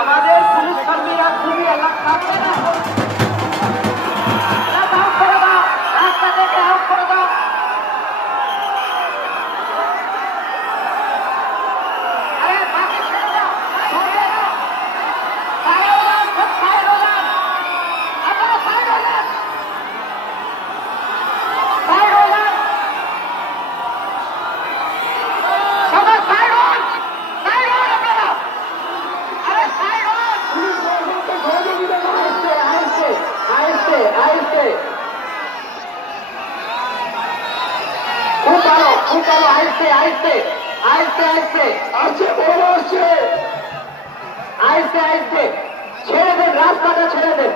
আমাদের পুলিশ কর্মীরা খুবই এলাকা করে দাও, রাস্তা থেকে আউট করে দাও। আইসে ছেড়ে দেন, রাস্তাটা ছেড়ে দেন।